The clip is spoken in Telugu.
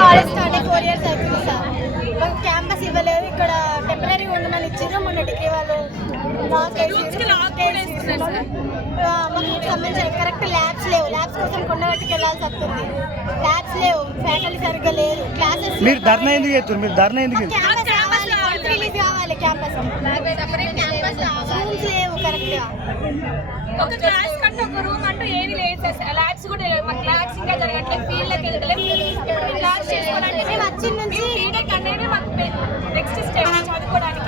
కాలేజ్ స్టార్ట్ 4 years అవుతుంది సార్. మాకు క్యాంపస్ ఇవ్వలేదు. ఇక్కడ టెంపరీ ఉండమని ఇచ్చారు మొన్న డిగ్రీ వాళ్ళు. మాకు సంబంధించిన కరెక్ట్ ల్యాబ్స్ లేవు. ల్యాబ్స్ కోసం కొండగట్టుకు వెళ్ళాల్సి వస్తుంది. ల్యాబ్స్ లేవు, ఫ్యాకల్టీ సరిగ్గా లేదు. క్లాసెస్ మీరు ధర్నా ఎందుకు చేస్తారు? మీరు ధర్నా ఎందుకు క్యాంపస్ కావాలి, రిలీజ్ కావాలి. క్యాంపస్ రూమ్స్ లేవు కరెక్ట్ గా. ఒక క్లాస్ కంటే ఒక రూమ్ అంటూ ఏది లేదు సార్. ల్యాబ్స్ కూడా లేదు. మాకు ల్యాబ్స్ ఇంకా జరగట్లేదు. ఫీల్డ్కి వెళ్ళలేదు. క్లాస్ చేసుకోవాలంటే మేము వచ్చిన నుంచి బీటెక్ అనేది మాకు నెక్స్ట్ స్టెప్ చదువుకోవడానికి